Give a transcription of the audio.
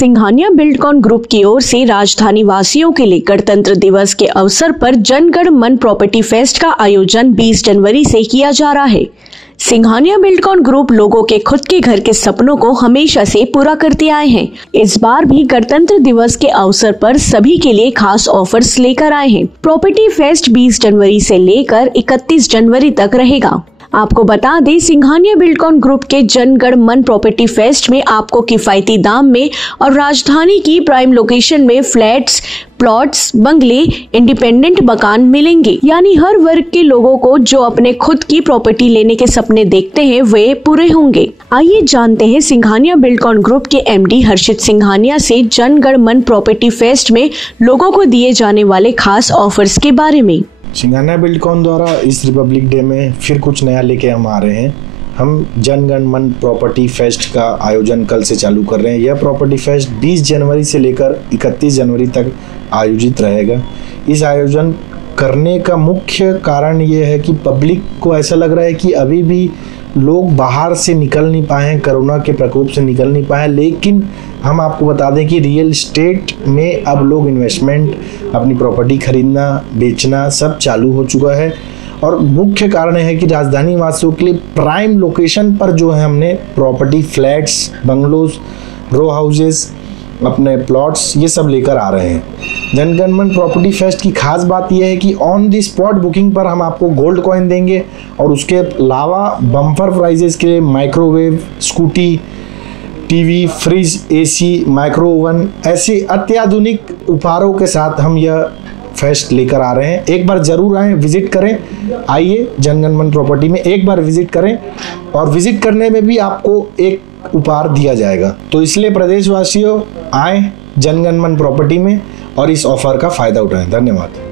Singhania Buildcon group की ओर से राजधानी वासियों के लिए गणतंत्र दिवस के अवसर पर जनगण मन प्रॉपर्टी फेस्ट का आयोजन 20 जनवरी से किया जा रहा है। सिंघानिया बिल्डकॉन ग्रुप लोगों के खुद के घर के सपनों को हमेशा से पूरा करते आए हैं। इस बार भी गणतंत्र दिवस के अवसर पर सभी के लिए खास ऑफर्स लेकर आए हैं। प्रॉपर्टी फेस्ट 20 जनवरी से लेकर 31 जनवरी तक रहेगा। आपको बता दें, सिंघानिया बिल्डकॉन ग्रुप के जनगण मन प्रॉपर्टी फेस्ट में आपको किफायती दाम में और राजधानी की प्राइम लोकेशन में फ्लैट्स, प्लॉट्स, बंगले, इंडिपेंडेंट मकान मिलेंगे। यानी हर वर्ग के लोगों को जो अपने खुद की प्रॉपर्टी लेने के सपने देखते हैं वे पूरे होंगे। आइए जानते हैं सिंघानिया बिल्डकॉन ग्रुप के एमडी हर्षित सिंघानिया से जनगण मन प्रॉपर्टी फेस्ट में लोगों को दिए जाने वाले खास ऑफर्स के बारे में। सिंघानिया बिल्डकॉन द्वारा इस रिपब्लिक डे में फिर कुछ नया लेके हम आ रहे हैं। हम जनगण मन प्रॉपर्टी फेस्ट का आयोजन कल से चालू कर रहे हैं। यह प्रॉपर्टी फेस्ट 20 जनवरी से लेकर 31 जनवरी तक आयोजित रहेगा। इस आयोजन करने का मुख्य कारण ये है कि पब्लिक को ऐसा लग रहा है कि अभी भी लोग बाहर से निकल नहीं पाए, कोरोना के प्रकोप से निकल नहीं पाए, लेकिन हम आपको बता दें कि रियल एस्टेट में अब लोग इन्वेस्टमेंट, अपनी प्रॉपर्टी खरीदना, बेचना सब चालू हो चुका है। और मुख्य कारण है कि राजधानी वासियों के लिए प्राइम लोकेशन पर जो है हमने प्रॉपर्टी, फ्लैट्स, बंगलोज, रो हाउसेस, अपने प्लॉट्स ये सब लेकर आ रहे हैं। जनगण मन प्रॉपर्टी फेस्ट की खास बात यह है कि ऑन द स्पॉट बुकिंग पर हम आपको गोल्ड कॉइन देंगे और उसके अलावा बम्पर प्राइजेस के लिए microwave, scooty, TV, fridge, AC, micro oven ऐसे अत्याधुनिक उपहारों के साथ हम यह फेस्ट लेकर आ रहे हैं। एक बार जरूर आएं, विजिट करें। आइए जनगण मन प्रॉपर्टी में एक बार विजिट करें और विजिट करने में भी आपको एक उपहार दिया जाएगा। तो इसलिए प्रदेशवासियों आएं जनगण मन प्रॉपर्टी में और इस ऑफर का फायदा उठाएं। धन्यवाद।